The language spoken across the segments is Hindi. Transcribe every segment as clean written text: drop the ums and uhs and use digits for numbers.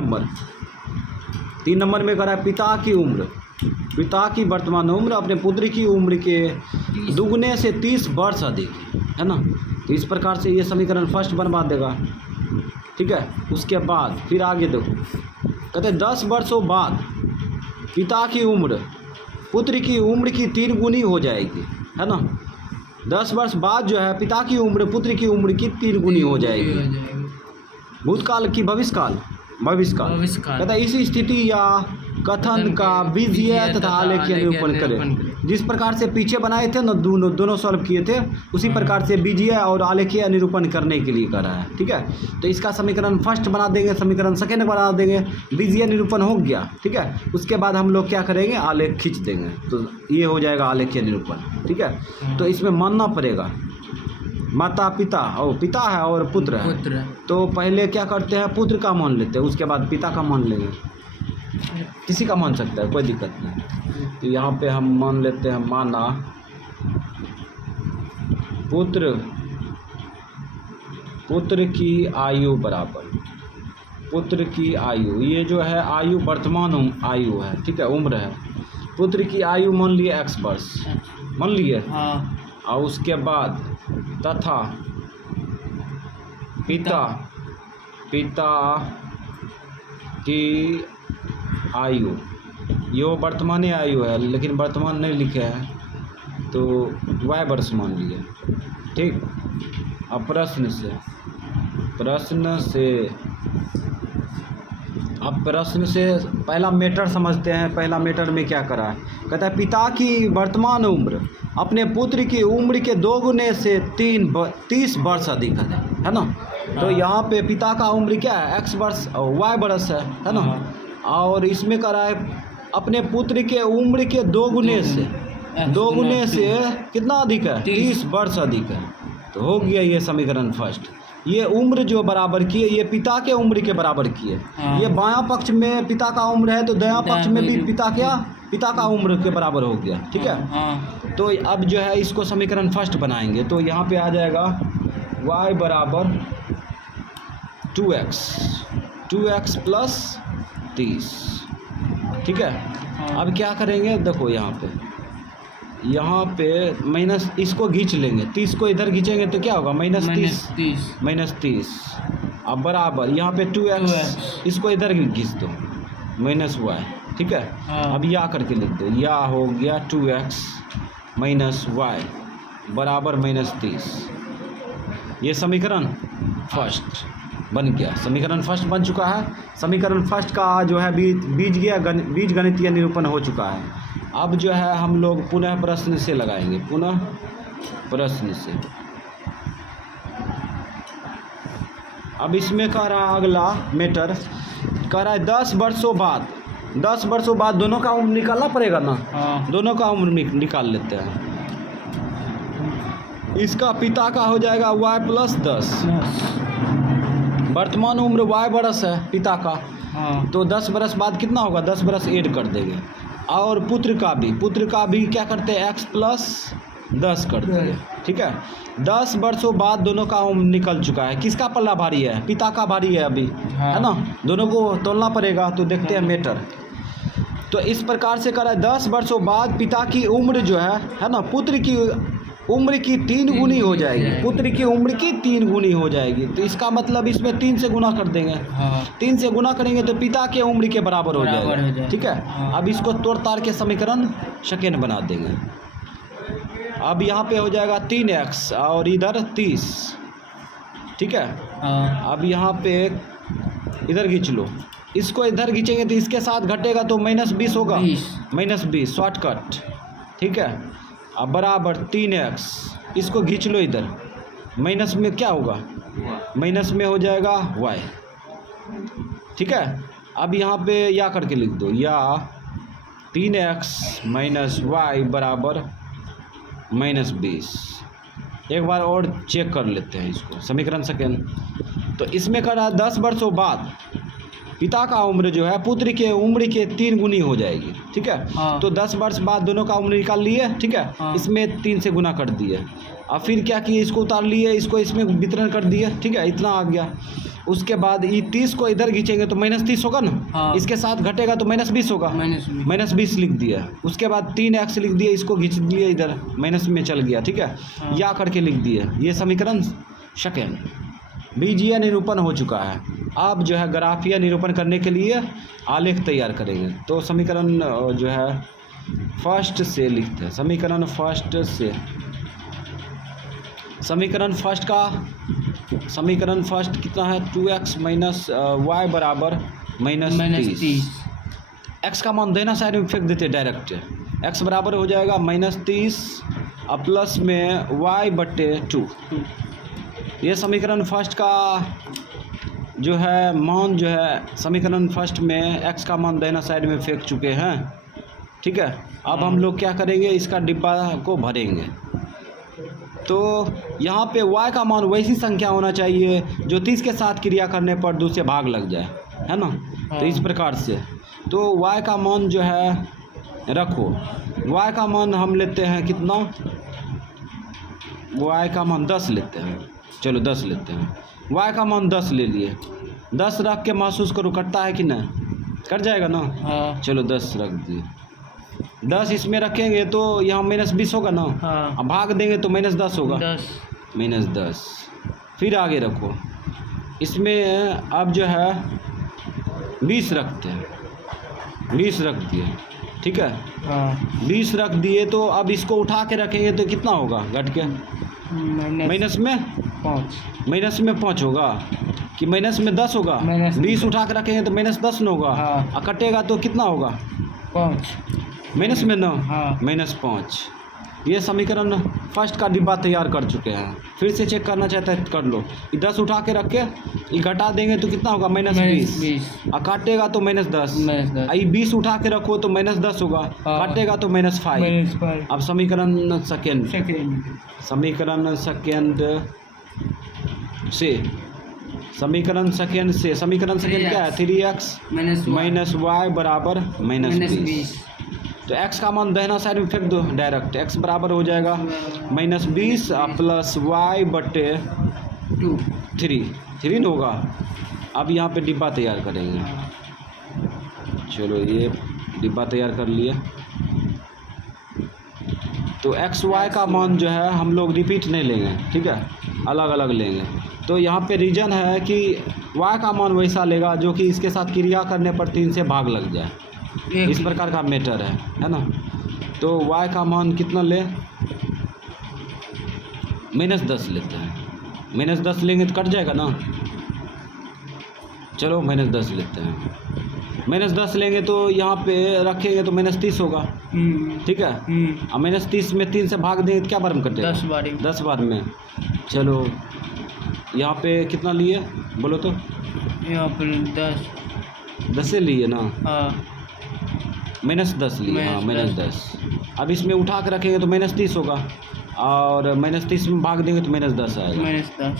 नंबर 3 नंबर में करा है पिता की उम्र, पिता की वर्तमान उम्र अपने पुत्र की उम्र के दुगने से 30 वर्ष अधिक है ना। तो इस प्रकार से ये समीकरण फर्स्ट बनवा देगा। ठीक है, उसके बाद फिर आगे देखो, कहते हैं 10 वर्षों बाद पिता की उम्र पुत्र की उम्र की 3 गुनी हो जाएगी, है ना। 10 वर्ष बाद जो है पिता की उम्र पुत्र की उम्र की 3 गुनी हो जाएगी। भूतकाल की भविष्यकाल कहता है इस स्थिति या कथन का बीजीय तथा आलेखीय निरूपण करें। जिस प्रकार से पीछे बनाए थे ना, दोनों सॉल्व किए थे, उसी प्रकार से बीजीय और आलेखीय निरूपण करने के लिए कर रहा है। ठीक है, तो इसका समीकरण फर्स्ट बना देंगे, समीकरण सेकेंड बना देंगे, बीजीय निरूपण हो गया। ठीक है, उसके बाद हम लोग क्या करेंगे, आलेख खींच देंगे, तो ये हो जाएगा आलेखीय निरूपण। ठीक है, तो इसमें मानना पड़ेगा माता पिता और पिता है और पुत्र है, तो पहले क्या करते हैं, पुत्र का मान लेते हैं, उसके बाद पिता का मान लेंगे। किसी का मान सकता है, कोई दिक्कत नहीं। तो यहाँ पे हम मान लेते हैं, माना पुत्र की आयु बराबर पुत्र की आयु, ये जो है आयु वर्तमान आयु है। ठीक है, उम्र है, पुत्र की आयु मान लिए x वर्ष, मान लिए। हाँ। और उसके बाद तथा पिता की आयु, ये वर्तमान आयु है लेकिन वर्तमान नहीं लिखे हैं, तो y वर्ष मान लिए। ठीक, अब प्रश्न से पहला मेटर समझते हैं। पहला मेटर में क्या करा है, कहता है पिता की वर्तमान उम्र अपने पुत्र की उम्र के 2 गुने से 30 वर्ष अधिक है ना। तो यहाँ पे पिता का उम्र क्या है, x वर्ष और y वर्ष है ना। और इसमें करा है अपने पुत्र के उम्र के 2 गुने से कितना अधिक है, 30 वर्ष अधिक है। तो हो गया ये समीकरण फर्स्ट। ये उम्र जो बराबर की है, ये पिता के उम्र के बराबर की है। ये बायां पक्ष में पिता का उम्र है, तो दायां पक्ष में भी पिता का उम्र के बराबर हो गया। ठीक है, तो अब जो है इसको समीकरण फर्स्ट बनाएंगे। तो यहाँ पे आ जाएगा y बराबर 2x प्लस 30। ठीक है, अब क्या करेंगे, देखो यहाँ पे माइनस, इसको खींच लेंगे, 30 को इधर खींचेंगे तो क्या होगा, -30 अब बराबर यहाँ पे 2x, इसको इधर खींच दो, -y। ठीक है, अब या करके लिख दो, या हो गया 2x माइनस y बराबर -30। ये समीकरण फर्स्ट बन गया, समीकरण फर्स्ट बन चुका है। समीकरण फर्स्ट का जो है बीज गणितीय निरूपण हो चुका है। अब जो है हम लोग पुनः प्रश्न से लगाएंगे, पुनः प्रश्न से। अब इसमें कह रहा है अगला मेटर, कह रहा है 10 वर्षों बाद दोनों का उम्र निकालना पड़ेगा ना। दोनों का उम्र निकाल लेते हैं। इसका पिता का हो जाएगा y प्लस 10, वर्तमान उम्र y वर्ष है पिता का, तो 10 वर्ष बाद कितना होगा, 10 वर्ष ऐड कर देंगे। और पुत्र का भी क्या करते हैं, x प्लस 10 कर देंगे। ठीक है, 10 वर्षों बाद दोनों का उम्र निकल चुका है। किसका पल्ला भारी है, पिता का भारी है अभी, है ना। दोनों को तोलना पड़ेगा, तो देखते हैं मेटर। तो इस प्रकार से करा 10 वर्षों बाद पिता की उम्र जो है ना, पुत्र की उम्र की 3 गुनी हो जाएगी, पुत्र की उम्र की 3 गुनी हो जाएगी। तो इसका मतलब इसमें 3 से गुना कर देंगे। 3 से गुना करेंगे तो पिता के उम्र के बराबर हो जाएगा। ठीक है, अब इसको तोड़ ताड़ के समीकरण सेकेंड बना देंगे। अब यहाँ पे हो जाएगा 3x और इधर 30। ठीक है, अब यहाँ पे इधर खींच लो, इसको इधर खींचेंगे तो इसके साथ घटेगा तो -20 होगा, -20 शॉर्टकट। ठीक है, अब बराबर 3x, इसको खींच लो इधर, माइनस में क्या होगा, माइनस में हो जाएगा y। ठीक है, अब यहाँ पे या करके लिख दो, या 3x माइनस y बराबर -20। एक बार और चेक कर लेते हैं इसको, समीकरण सेकेंड। तो इसमें कर रहा है 10 वर्षों बाद पिता का उम्र जो है पुत्र के उम्र के 3 गुनी हो जाएगी। ठीक है, तो 10 वर्ष बाद दोनों का उम्र निकाल लिए। ठीक है, इसमें 3 से गुना कर दिए। अब फिर क्या किए, इसको उतार लिए, इसको इसमें वितरण कर दिए, ठीक है, इतना आ गया। उसके बाद ये 30 को इधर खींचेंगे तो -30 होगा ना। हाँ। इसके साथ घटेगा तो -20 होगा, -20 -20 लिख दिया। उसके बाद 3x लिख दिया, इसको खींच दिए इधर, माइनस में चल गया, ठीक है। हाँ। या करके लिख दिए, ये समीकरण सेकेंड बीजीय निरूपण हो चुका है। अब जो है ग्राफीय निरूपण करने के लिए आलेख तैयार करेंगे। तो समीकरण जो है फर्स्ट से लिखते हैं, समीकरण फर्स्ट से, समीकरण फर्स्ट कितना है, 2x माइनस वाई बराबर -30। x का मान देना साइड में फेंक देते डायरेक्ट, x बराबर हो जाएगा -30 और प्लस में y/2। ये समीकरण फर्स्ट का जो है मान जो है समीकरण फर्स्ट में x का मान देना साइड में फेंक चुके हैं, ठीक है। अब हम लोग क्या करेंगे, इसका डिब्बा को भरेंगे। तो यहाँ पे y का मान वैसी संख्या होना चाहिए जो 30 के साथ क्रिया करने पर 2 से भाग लग जाए, है ना। तो इस प्रकार से तो y का मान जो है रखो, y का मान हम लेते हैं कितना, y का मान 10 लेते हैं, चलो 10 लेते हैं, y का मान 10 ले लिए। 10 रख के महसूस करो कटता है कि नहीं, कट जाएगा ना। हाँ। चलो 10 रख दिए, 10 इसमें रखेंगे तो यहाँ -20 होगा ना। हाँ। अब भाग देंगे तो -10 होगा, 10 फिर आगे रखो, इसमें अब जो है 20 रखते हैं, 20 रख दिए, ठीक है। हाँ। 20 रख दिए तो अब इसको उठा के रखेंगे तो कितना होगा, घट के माइनस में 5 होगा कि माइनस में 10 होगा। 20 उठा के रखेंगे तो -10 न होगा। हाँ। और कटेगा तो कितना होगा, 5 माइनस में 9, हाँ। -5। ये समीकरण फर्स्ट का डिब्बा तैयार कर चुके हैं। फिर से चेक करना चाहता है कर लो, ये 10 उठा के रख के ये घटा देंगे तो कितना होगा, -20। और काटेगा तो -10। ये 20 उठा के रखो तो -10 होगा, काटेगा तो -5। अब समीकरण सेकेंड समीकरण सेकेंड क्या है, 3x माइनस वाई बराबर -20। तो x का मान दाहिना साइड में फेंक दो डायरेक्ट, x बराबर हो जाएगा -20 प्लस y/3 होगा। अब यहाँ पे डिब्बा तैयार करेंगे, चलो ये डिब्बा तैयार कर लिए। तो x y का मान जो है हम लोग रिपीट नहीं लेंगे, ठीक है, अलग अलग लेंगे। तो यहाँ पे रीजन है कि y का मान वैसा लेगा जो कि इसके साथ क्रिया करने पर 3 से भाग लग जाए, इस प्रकार का मैटर है ना। तो y का मान कितना ले, -10 लेते हैं, -10 लेंगे तो कट जाएगा ना। चलो -10 लेते हैं, -10 लेंगे तो यहाँ पे रखेंगे तो -30 होगा, ठीक है। और -30 में 3 से भाग देंगे तो क्या बार में कटेगा, 10 बार में। चलो यहाँ पे कितना लिए बोलो तो, यहाँ पर 10 लिए ना, -10 लिए, हाँ -10। -10। अब इसमें उठा के रखेंगे तो -30 होगा और -30 में भाग देंगे तो -10 आएगा।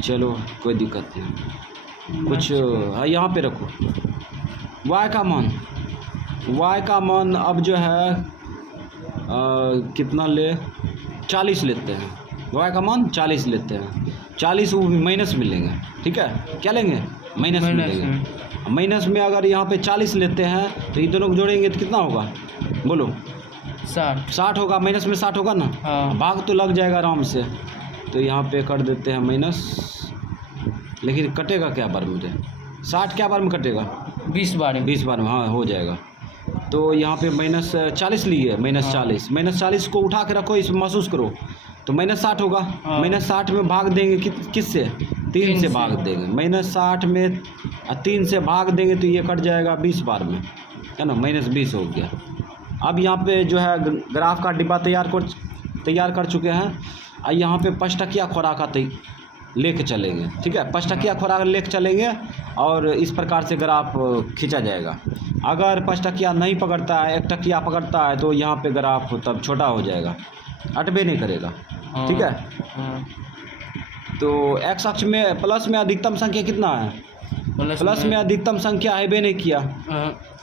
चलो कोई दिक्कत नहीं, कुछ यहाँ पे रखो। y का मान अब जो है कितना ले, 40 लेते हैं, y का मान 40 लेते हैं। 40 वो माइनस में लेंगे, ठीक है, क्या लेंगे, माइनस में लेंगे। माइनस में अगर यहाँ पे 40 लेते हैं तो ये दोनों को जोड़ेंगे तो कितना होगा बोलो, 60 होगा, माइनस में 60 होगा ना। हाँ। भाग तो लग जाएगा आराम से। तो यहाँ पे कर देते हैं माइनस, लेकिन कटेगा क्या बार में, 60 क्या बार में कटेगा, 20 बार में, हाँ हो जाएगा। तो यहाँ पे -40 लिए, -40 को उठा के रखो, इसमें महसूस करो तो -60 होगा। -60 में भाग देंगे किससे, 3 से भाग देंगे। -60 में 3 से भाग देंगे तो ये कट जाएगा 20 बार में, है ना, -20 हो गया। अब यहाँ पे जो है ग्राफ का डिब्बा तैयार कर चुके हैं। और यहाँ पे 5 टकिया खुराक लेके चलेंगे, ठीक है, 5 टकिया खुराक लेके चलेंगे और इस प्रकार से ग्राफ खींचा जाएगा। अगर 5 टकिया नहीं पकड़ता है, 1 टकिया पकड़ता है तो यहाँ पे ग्राफ तब छोटा हो जाएगा, अटबे नहीं करेगा, ठीक है। तो x अक्ष में प्लस में अधिकतम संख्या कितना है, प्लस में अधिकतम संख्या है नहीं किया,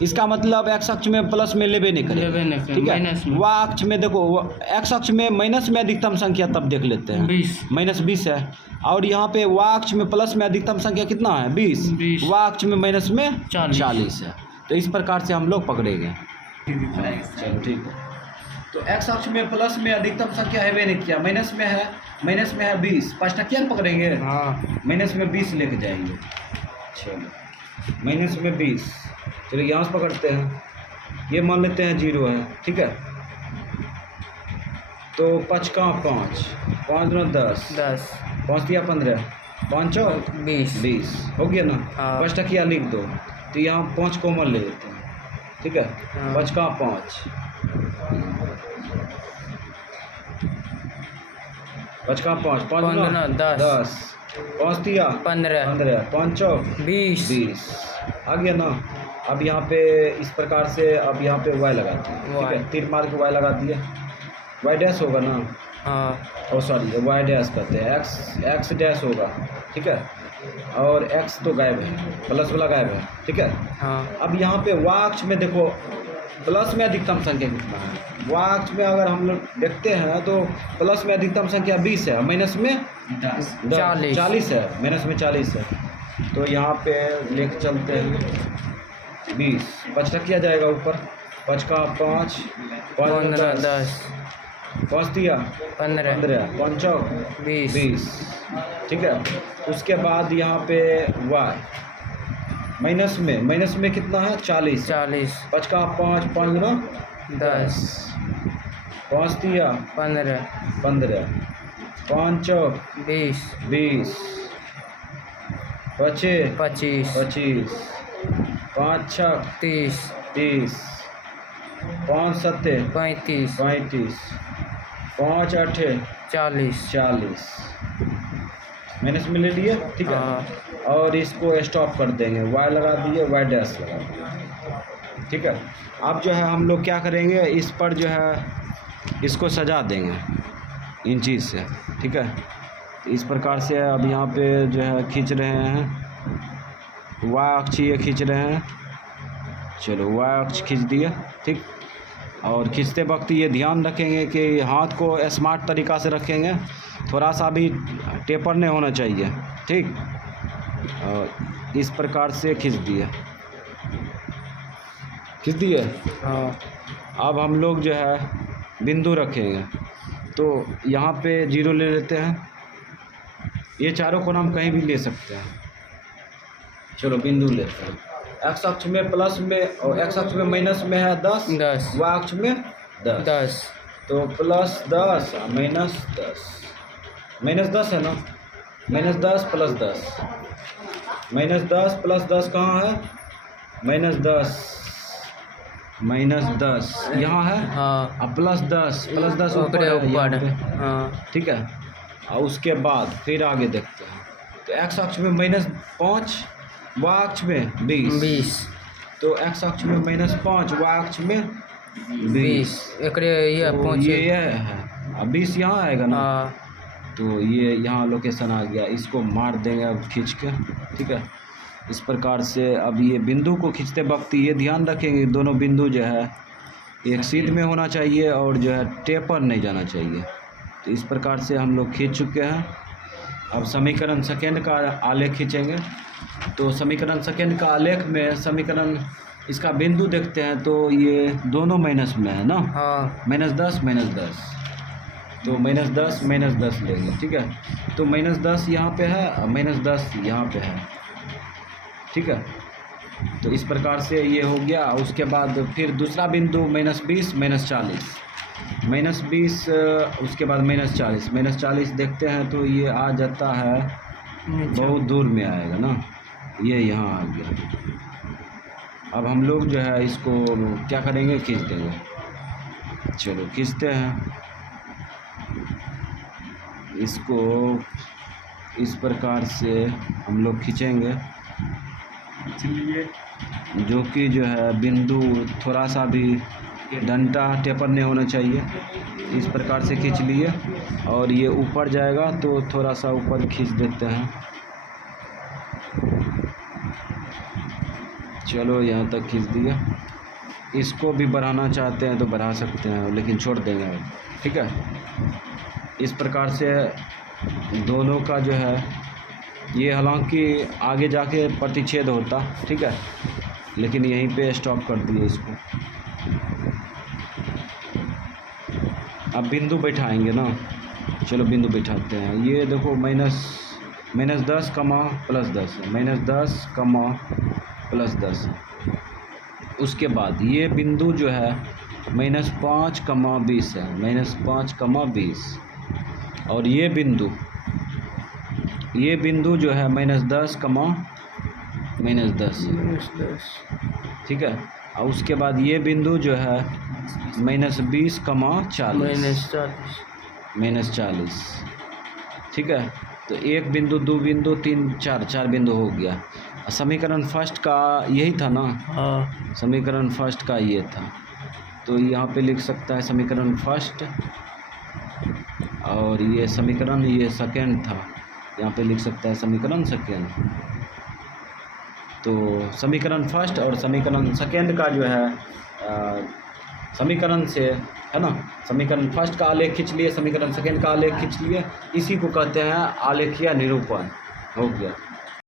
इसका मतलब एक्स अक्ष में प्लस में लेबे नहीं करेगा, ठीक है। वाई अक्ष में देखो, एक्स अक्ष में माइनस में अधिकतम संख्या तब देख लेते हैं, -20 है, और यहाँ पे वाई अक्ष में प्लस में अधिकतम संख्या कितना है 20, वाई अक्ष में माइनस में 40 है। तो इस प्रकार से हम लोग पकड़ेंगे। चलो ठीक है। तो एक्स अक्ष में प्लस में अधिकतम संख्या है नहीं किया, माइनस में है 20, 5 टकिया पकड़ेंगे, माइनस में 20 लेके जाएंगे। चलो माइनस में 20, चलो यहाँ से पकड़ते हैं, ये मान लेते हैं 0 है, ठीक है। तो 5 का 5, 5 दूना 10, 5 दिया 15, 5 20 हो गया ना। 5 टकिया लिख दो, तो यहाँ 5 कॉमन ले लेते हैं, ठीक है। 5 का 5, 5 का 5, 5 दूना 10, 5 दिया 15, 5 20 आ गया ना। अब यहाँ पे इस प्रकार से अब यहाँ पे y लगाते हैं, ठीक है। तीर मार के y लगा दिए, y डैश होगा ना, और सॉरी y डैश कहते हैं, x डैश होगा, ठीक है। और x तो गायब है, प्लस वाला गायब है, ठीक है। अब यहाँ पे y अक्ष में देखो प्लस में अधिकतम संख्या कितना है, y अक्ष में अगर हम लोग देखते हैं तो प्लस में अधिकतम संख्या 20 है, माइनस में 40 है, माइनस में 40 है। तो यहाँ पे लेके चलते हैं 20, 5 टकिया जाएगा ऊपर, 5 का 5, 5 10, 5 दिया 15, 5 20, ठीक है। उसके बाद यहाँ पे y माइनस में कितना है 40, 5 का 5, 5 गुना 10, 5 दिया 15, 5 20, 25, 5 6 30, 5 7 35, 5 8 40 माइनस में ले लिए, ठीक है। और इसको स्टॉप कर देंगे, y लगा दिए, y डैश लगा दिए, ठीक है। अब जो है हम लोग क्या करेंगे, इस पर जो है इसको सजा देंगे इन चीज़ से, ठीक है। इस प्रकार से अब यहाँ पे जो है खींच रहे हैं, y अक्ष ये खींच रहे हैं, चलो y अक्ष खींच दिया, ठीक। और खींचते वक्त ये ध्यान रखेंगे कि हाथ को स्मार्ट तरीक़ा से रखेंगे, थोड़ा सा भी टेपर नहीं होना चाहिए, ठीक। और इस प्रकार से खींच दिए। अब हम लोग जो है बिंदु रखेंगे, तो यहाँ पे 0 ले लेते हैं, ये चारों को हम कहीं भी ले सकते हैं। चलो बिंदु लेते हैं, एक्स अक्ष में प्लस में और एक्स अक्ष में माइनस में है 10, वाई अक्ष में 10, तो प्लस 10 माइनस 10 है ना, -10 प्लस 10, -10 प्लस 10 कहाँ है, -10 यहाँ है, अब प्लस 10 ऊपर है, ठीक है। और उसके बाद फिर आगे देखते हैं, तो एक्स अक्ष में -5, वाई अक्ष में 20, तो एक्स अक्ष में -5, वाई अक्ष में 20, ये है, अब 20 यहाँ आएगा ना, तो ये यहाँ लोकेशन आ गया, इसको मार देंगे अब खींच के, ठीक है। इस प्रकार से अब ये बिंदु को खींचते वक्त ये ध्यान रखेंगे दोनों बिंदु जो है एक सीध में होना चाहिए और जो है टेपर नहीं जाना चाहिए। तो इस प्रकार से हम लोग खींच चुके हैं। अब समीकरण सेकेंड का आलेख खींचेंगे। तो समीकरण सेकेंड का आलेख में समीकरण इसका बिंदु देखते हैं तो ये दोनों माइनस में है ना, -10 -10, तो -10 लेंगे, ठीक है। तो -10 यहाँ पे है और -10 यहाँ पे है, ठीक है। तो इस प्रकार से ये हो गया। उसके बाद फिर दूसरा बिंदु -20 -40, -20 उसके बाद -40 देखते हैं तो ये आ जाता है बहुत दूर में आएगा ना, ये यहाँ आ गया। अब हम लोग जो है इसको क्या करेंगे, खींच देंगे। चलो खींचते हैं इसको, इस प्रकार से हम लोग खींचेंगे, जो कि जो है बिंदु थोड़ा सा भी डंडा टेपर नहीं होना चाहिए। इस प्रकार से खींच लिए और ये ऊपर जाएगा तो थोड़ा सा ऊपर खींच देते हैं। चलो यहाँ तक खींच दिया। इसको भी बढ़ाना चाहते हैं तो बढ़ा सकते हैं, लेकिन छोड़ देंगे, ठीक है। इस प्रकार से दोनों का जो है ये, हालांकि आगे जाके प्रतिच्छेद होता, ठीक है, लेकिन यहीं पे स्टॉप कर दिए इसको। अब बिंदु बैठाएंगे ना, चलो बिंदु बैठाते हैं। ये देखो -10 कमा +10 है, -10 कमा +10 है। उसके बाद ये बिंदु जो है -5 कमा 20 है, -5 कमा 20। और ये बिंदु जो है -10 कमा -10 है, ठीक है। और उसके बाद ये बिंदु जो है -20 कमा 40, -40, ठीक है। तो एक बिंदु, दो बिंदु, तीन, चार बिंदु हो गया। समीकरण फर्स्ट का यही था ना, हाँ समीकरण फर्स्ट का ये था। तो यहाँ पे लिख सकता है समीकरण फर्स्ट, और ये समीकरण ये सेकेंड था, यहाँ पे लिख सकता है समीकरण सेकेंड। तो समीकरण फर्स्ट और समीकरण सेकेंड का जो है समीकरण से, है ना, समीकरण फर्स्ट का आलेख खींच लिए, समीकरण सेकेंड का आलेख खींच लिए, इसी को कहते हैं आलेखीय निरूपण। हो गया।